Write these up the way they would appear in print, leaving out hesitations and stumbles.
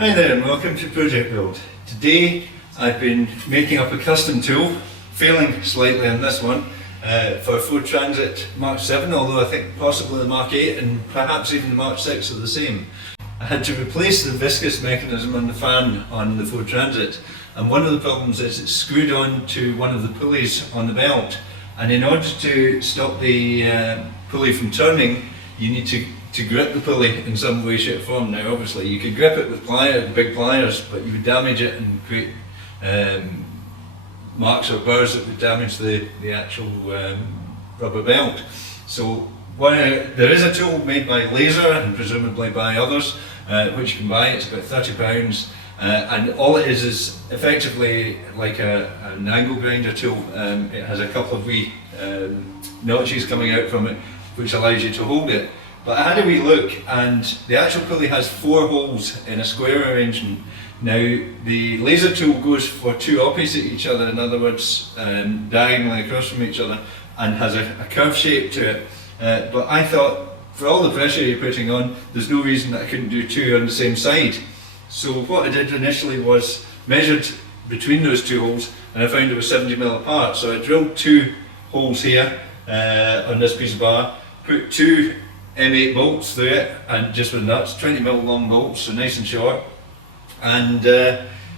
Hi there and welcome to Project Build. Today I've been making up a custom tool, failing slightly on this one, for Ford Transit MK7, although I think possibly the Mark 8 and perhaps even the Mark 6 are the same. I had to replace the viscous mechanism on the fan on the Ford Transit, and one of the problems is it's screwed on to one of the pulleys on the belt, and in order to stop the pulley from turning you need to grip the pulley in some way, shape or form. Now obviously you could grip it with big pliers, but you would damage it and create marks or burrs that would damage the actual rubber belt. So there is a tool made by Laser and presumably by others, which you can buy. It's about £30, and all it is effectively like an angle grinder tool. It has a couple of wee notches coming out from it, which allows you to hold it. But I had a wee look, and the actual pulley has 4 holes in a square arrangement. Now the laser tool goes for 2 opposite each other, in other words diagonally across from each other, and has a curved shape to it. But I thought, for all the pressure you're putting on, there's no reason that I couldn't do 2 on the same side. So what I did initially was measured between those 2 holes, and I found it was 70mm apart. So I drilled 2 holes here on this piece of bar, put 2 M8 bolts through it, and just with nuts, 20mm long bolts, so nice and short, and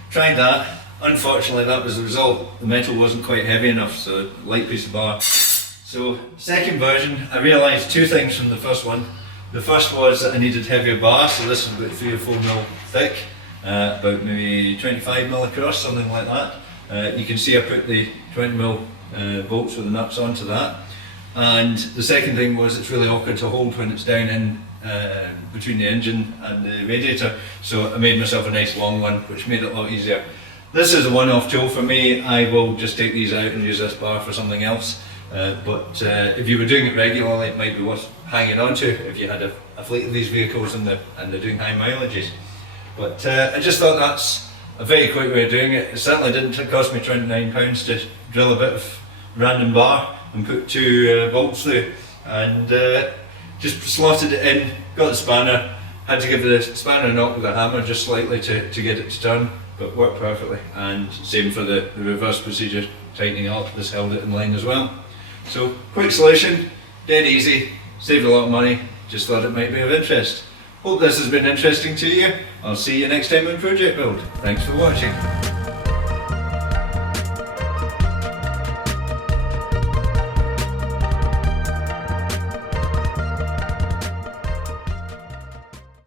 tried that. Unfortunately that was the result. The metal wasn't quite heavy enough, so light piece of bar. So second version, I realised 2 things from the first one. The first was that I needed heavier bar, so this is about 3 or 4mm thick, about maybe 25mm across, something like that. You can see I put the 20mm bolts with the nuts onto that. And the second thing was it's really awkward to hold when it's down in between the engine and the radiator, so I made myself a nice long one, which made it a lot easier. This is a one-off tool for me. I will just take these out and use this bar for something else, but if you were doing it regularly, it might be worth hanging on to if you had a fleet of these vehicles and they're doing high mileages. But I just thought that's a very quick way of doing it. It certainly didn't cost me £29 to drill a bit of random bar and put 2 bolts through, and just slotted it in, got the spanner, had to give the spanner a knock with a hammer just slightly to get it to turn, but worked perfectly. And same for the reverse procedure, tightening up, this held it in line as well. So quick solution, dead easy, saved a lot of money, just thought it might be of interest. Hope this has been interesting to you. I'll see you next time on Project Build. Thanks for watching.